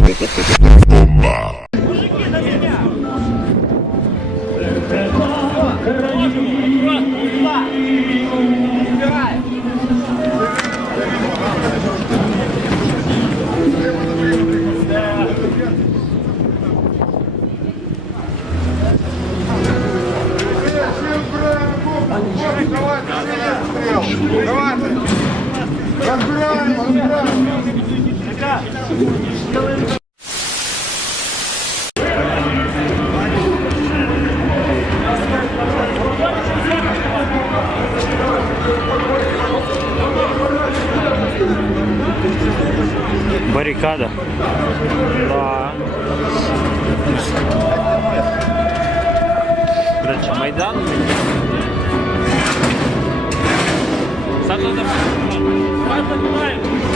Давайте. Баррикада. Да. Короче, Майдан. Саша, охуеть.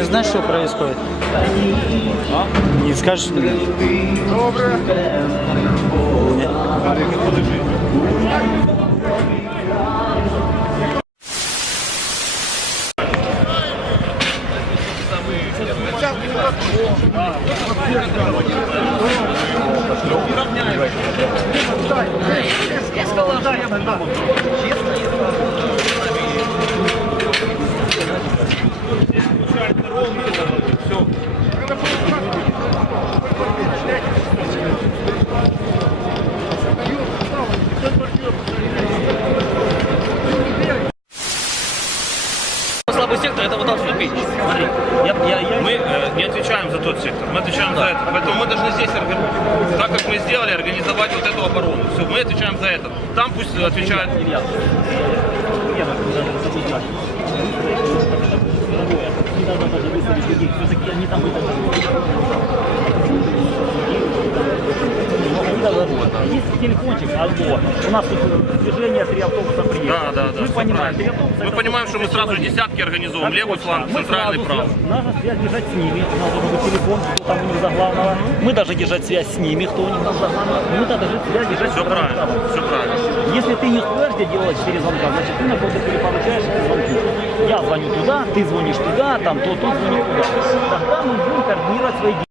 Не знаешь, что происходит? Не скажешь мне? Добре. Слабый сектор, это вот должен бить. Смотри, я, я, я... Мы э, не отвечаем за тот сектор, мы отвечаем за это. Поэтому мы должны здесь, так как мы сделали, организовать вот эту оборону. Все, мы отвечаем за это. Там пусть отвечают. Все-таки они там Есть телефончик, алло. У нас тут движение, три автобуса приехали. Да, да, да. Мы понимаем, три автобуса. Мы понимаем, что мы сразу десятки организуем. Левый фланг, центральный, правый. Надо связь держать с ними. У нас должен быть телефон, кто там у них за главного. Мы должны держать связь с ними, кто у них за главного. Мы должны связь держать Все правильно, все правильно. Если ты не успеешь где делать 4 звонка, значит ты на какой-то получаешь эти звонки. Я звоню туда, ты звонишь туда, там то тут звонит туда. Тогда мы будем координировать свои действия.